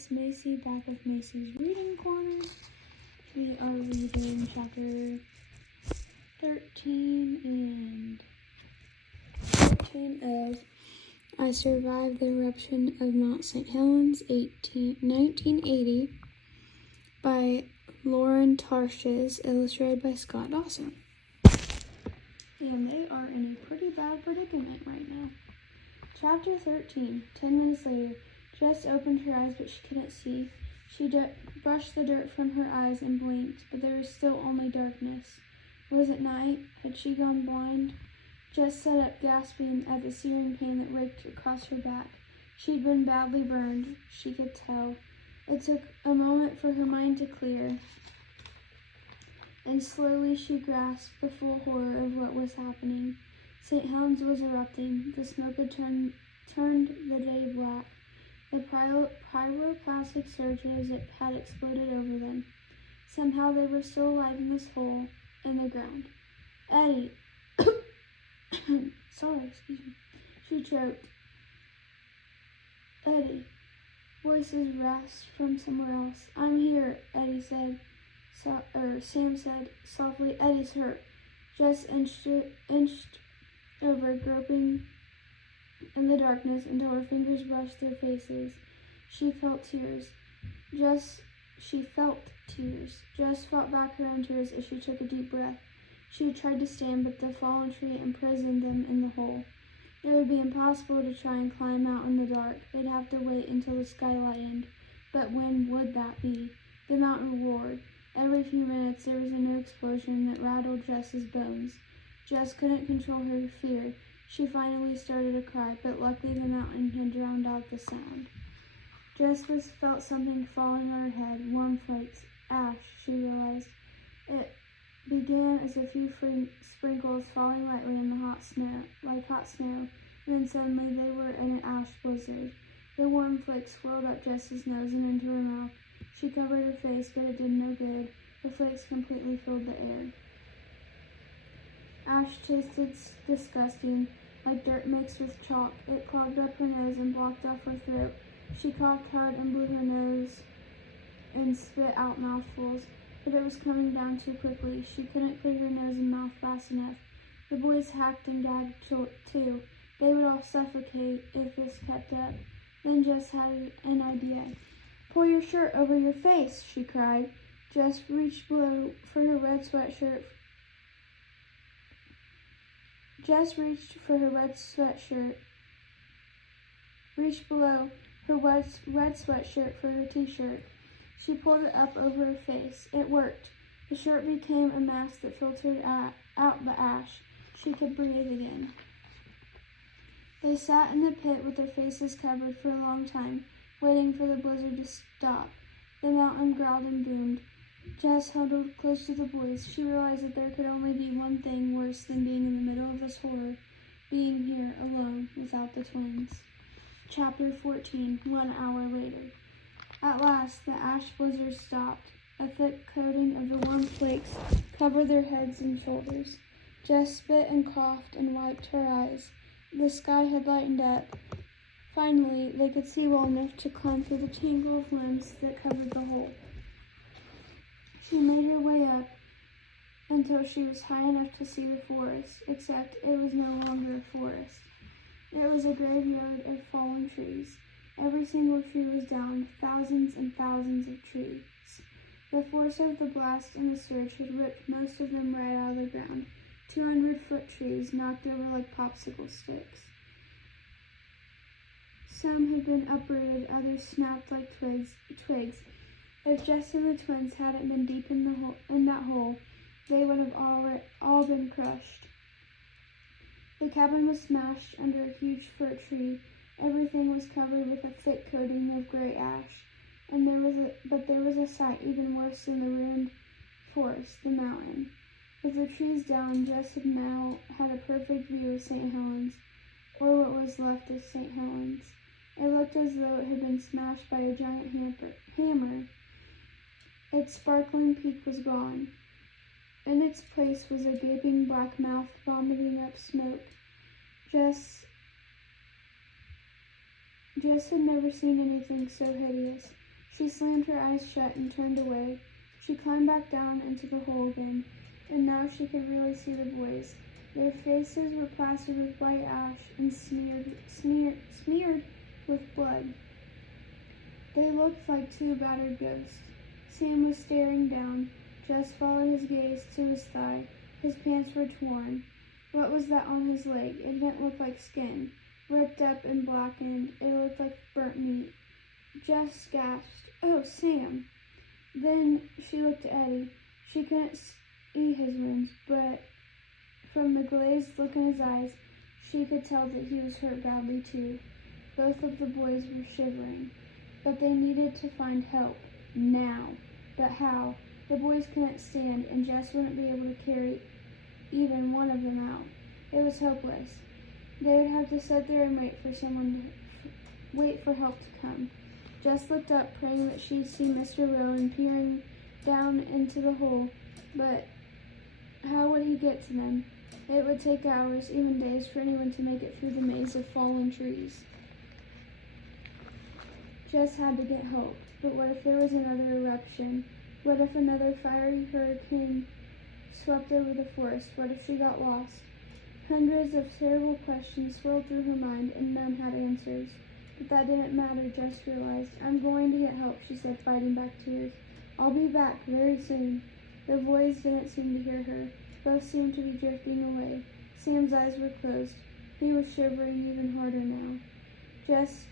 it's Macy back with Macy's Reading Corner. We are reading chapter 13 and 14 of I Survived the Eruption of Mount St. Helens, 1980, by Lauren Tarshish, illustrated by Scott Dawson. And they are in a pretty bad predicament right now. Chapter 13. 10 minutes later, Jess opened her eyes, but she couldn't see. She brushed the dirt from her eyes and blinked, but there was still only darkness. Was it night? Had she gone blind? Jess sat up, gasping at the searing pain that raked across her back. She'd been badly burned, she could tell. It took a moment for her mind to clear, and slowly she grasped the full horror of what was happening. St. Helens was erupting. The smoke had turned the day black. The pyroclastic surges had exploded over them. Somehow they were still alive in this hole in the ground. Eddie! Sorry, excuse me. She choked. Eddie. Voices rasped from somewhere else. I'm here, Eddie said. Sam said softly. Eddie's hurt. Jess inched over, groping in the darkness until her fingers brushed their faces. She felt tears. Jess fought back her own tears as she took a deep breath. She had tried to stand, but the fallen tree imprisoned them in the hole. It would be impossible to try and climb out in the dark. They'd have to wait until the sky lightened. But when would that be? The mountain roared. Every few minutes there was a new explosion that rattled Jess's bones. Jess couldn't control her fear. She finally started to cry, but luckily the mountain had drowned out the sound. Jess felt something falling on her head, warm flakes, ash, she realized. It began as a few sprinkles falling lightly in the hot snow. Then suddenly they were in an ash blizzard. The warm flakes swirled up Jess's nose and into her mouth. She covered her face, but it did no good. The flakes completely filled the air. Ash tasted disgusting, like dirt mixed with chalk. It clogged up her nose and blocked off her throat. She coughed hard and blew her nose and spit out mouthfuls, but it was coming down too quickly. She couldn't clear her nose and mouth fast enough. The boys hacked and gagged too. They would all suffocate if this kept up. Then Jess had an idea. Pull your shirt over your face, she cried. Jess reached below for her red sweatshirt. Reached below her red sweatshirt for her t-shirt. She pulled it up over her face. It worked. The shirt became a mask that filtered out the ash. She could breathe again. They sat in the pit with their faces covered for a long time, waiting for the blizzard to stop. The mountain growled and boomed. Jess huddled close to the boys. She realized that there could only be one thing worse than being in the middle of this horror, being here alone without the twins. Chapter 14, 1 hour later. At last, the ash blizzard stopped. A thick coating of the warm flakes covered their heads and shoulders. Jess spit and coughed and wiped her eyes. The sky had lightened up. Finally, they could see well enough to climb through the tangle of limbs that covered the hole. She made her way up until she was high enough to see the forest, except it was no longer a forest. It was a graveyard of fallen trees. Every single tree was down, thousands and thousands of trees. The force of the blast and the surge had ripped most of them right out of the ground. 200-foot trees knocked over like popsicle sticks. Some had been uprooted, others snapped like twigs. If Jess and the twins hadn't been deep in that hole, they would have all been crushed. The cabin was smashed under a huge fir tree. Everything was covered with a thick coating of gray ash, but there was a sight even worse than the ruined forest, the mountain. With the trees down, Jess had now had a perfect view of St. Helens, or what was left of St. Helens. It looked as though it had been smashed by a giant hammer. Its sparkling peak was gone. In its place was a gaping black mouth vomiting up smoke. Jess had never seen anything so hideous. She slammed her eyes shut and turned away. She climbed back down into the hole again, and now she could really see the boys. Their faces were plastered with white ash and smeared with blood. They looked like two battered ghosts. Sam was staring down. Jess followed his gaze to his thigh. His pants were torn. What was that on his leg? It didn't look like skin. Ripped up and blackened, it looked like burnt meat. Jess gasped, "Oh, Sam!" Then she looked at Eddie. She couldn't see his wounds, but from the glazed look in his eyes, she could tell that he was hurt badly too. Both of the boys were shivering, but they needed to find help, now. But how? The boys couldn't stand, and Jess wouldn't be able to carry even one of them out. It was hopeless. They would have to sit there and wait for help to come. Jess looked up, praying that she'd see Mr. Rowan peering down into the hole, but how would he get to them? It would take hours, even days, for anyone to make it through the maze of fallen trees. Jess had to get help, but what if there was another eruption? What if another fiery hurricane swept over the forest? What if she got lost? Hundreds of terrible questions swirled through her mind, and none had answers. But that didn't matter, Jess realized. "I'm going to get help," she said, fighting back tears. "I'll be back very soon." The boys didn't seem to hear her. Both seemed to be drifting away. Sam's eyes were closed. He was shivering even harder now. Jess